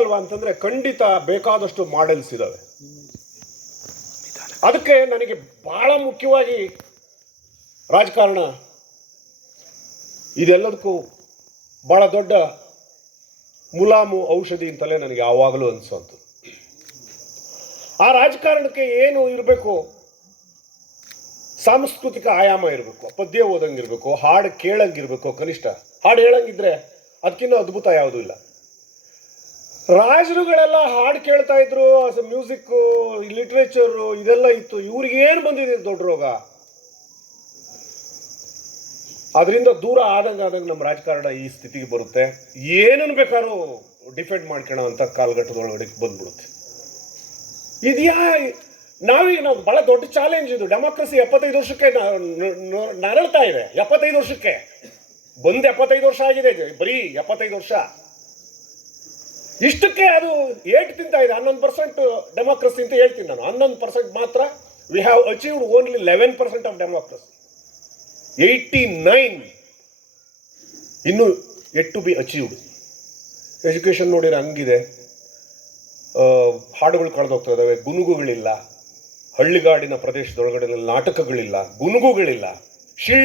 ಅಲ್ವಾ ಅಂತಂದ್ರೆ ಖಂಡಿತ ಬೇಕಾದಷ್ಟು ಮಾಡೆಲ್ಸ್ ಇದಾವೆ. ಅದಕ್ಕೆ ನನಗೆ ಬಹಳ ಮುಖ್ಯವಾಗಿ ರಾಜಕಾರಣ ಇದೆಲ್ಲದಕ್ಕೂ ಬಹಳ ದೊಡ್ಡ ಮುಲಾಮು ಔಷಧಿ ಅಂತಲೇ ನನಗೆ ಯಾವಾಗಲೂ ಅನಿಸುವಂತು ಆ ರಾಜಕಾರಣಕ್ಕೆ ಏನು ಇರಬೇಕು? ಸಾಂಸ್ಕೃತಿಕ ಆಯಾಮ ಇರಬೇಕು ಪದ್ಯ ಓದಂಗಿರ್ಬೇಕು ಹಾಡು ಕೇಳಂಗಿರ್ಬೇಕು ಕನಿಷ್ಠ. ಹಾಡು ಹೇಳಂಗಿದ್ರೆ ಅದಕ್ಕಿಂತ ಅದ್ಭುತ ಯಾವುದೂ ಇಲ್ಲ. ರಾಜರುಗಳೆಲ್ಲ ಹಾಡು ಕೇಳ್ತಾ ಇದ್ರು ಮ್ಯೂಸಿಕ್ ಲಿಟ್ರೇಚರು ಇದೆಲ್ಲ ಇತ್ತು. ಇವ್ರಿಗೆ ಏನು ಬಂದಿದೆ ದೊಡ್ಡ ರೋಗ? ಅದರಿಂದ ದೂರ ಆದಂಗೆ ಆದಂಗೆ ನಮ್ಮ ರಾಜಕಾರಣ ಈ ಸ್ಥಿತಿಗೆ ಬರುತ್ತೆ. ಏನನ್ನು ಬೇಕಾದ್ರೂ ಡಿಫೆಂಡ್ ಮಾಡ್ಕೋಣ ಅಂತ ಕಾಲಘಟ್ಟದೊಳಗಡೆ ಬಂದ್ಬಿಡುತ್ತೆ. ಇದ್ಯಾ ನಾವೀಗ ನಾವು ಭಾಳ ದೊಡ್ಡ ಚಾಲೆಂಜ್ ಇದು. ಡೆಮೋಕ್ರಸಿ ಎಪ್ಪತ್ತೈದು ವರ್ಷಕ್ಕೆ ನರಳ್ತಾ ಇದೆ. ಎಪ್ಪತ್ತೈದು ವರ್ಷಕ್ಕೆ. ಬಂದು ಎಪ್ಪತ್ತೈದು ವರ್ಷ ಆಗಿದೆ. ಬರೀ ಎಪ್ಪತ್ತೈದು ವರ್ಷ. ಇಷ್ಟಕ್ಕೆ ಅದು ಏಟ್ ತಿಂತ ಇದೆ, ಹನ್ನೊಂದು ಪರ್ಸೆಂಟ್ ಡೆಮೋಕ್ರಸಿ ಅಂತ ಹೇಳ್ತೀನಿ ನಾನು. ಹನ್ನೊಂದು ಪರ್ಸೆಂಟ್ ಮಾತ್ರ we have achieved only eleven percent of democracy eighty nine ಇನ್ನು yet to be achieved education ನೋಡಿದ್ರೆ ಹಂಗಿದೆ. ಹಾಡುಗಳು ಕಳೆದೋಗ್ತಾ ಇದ್ದಾವೆ ಗುನುಗುಗಳಿಲ್ಲ. ಹಳ್ಳಿಗಾಡಿನ ಪ್ರದೇಶದೊಳಗಡೆ ನಾಟಕಗಳಿಲ್ಲ, ಗುನುಗುಗಳಿಲ್ಲ. ಶಿಳ್ಳೆ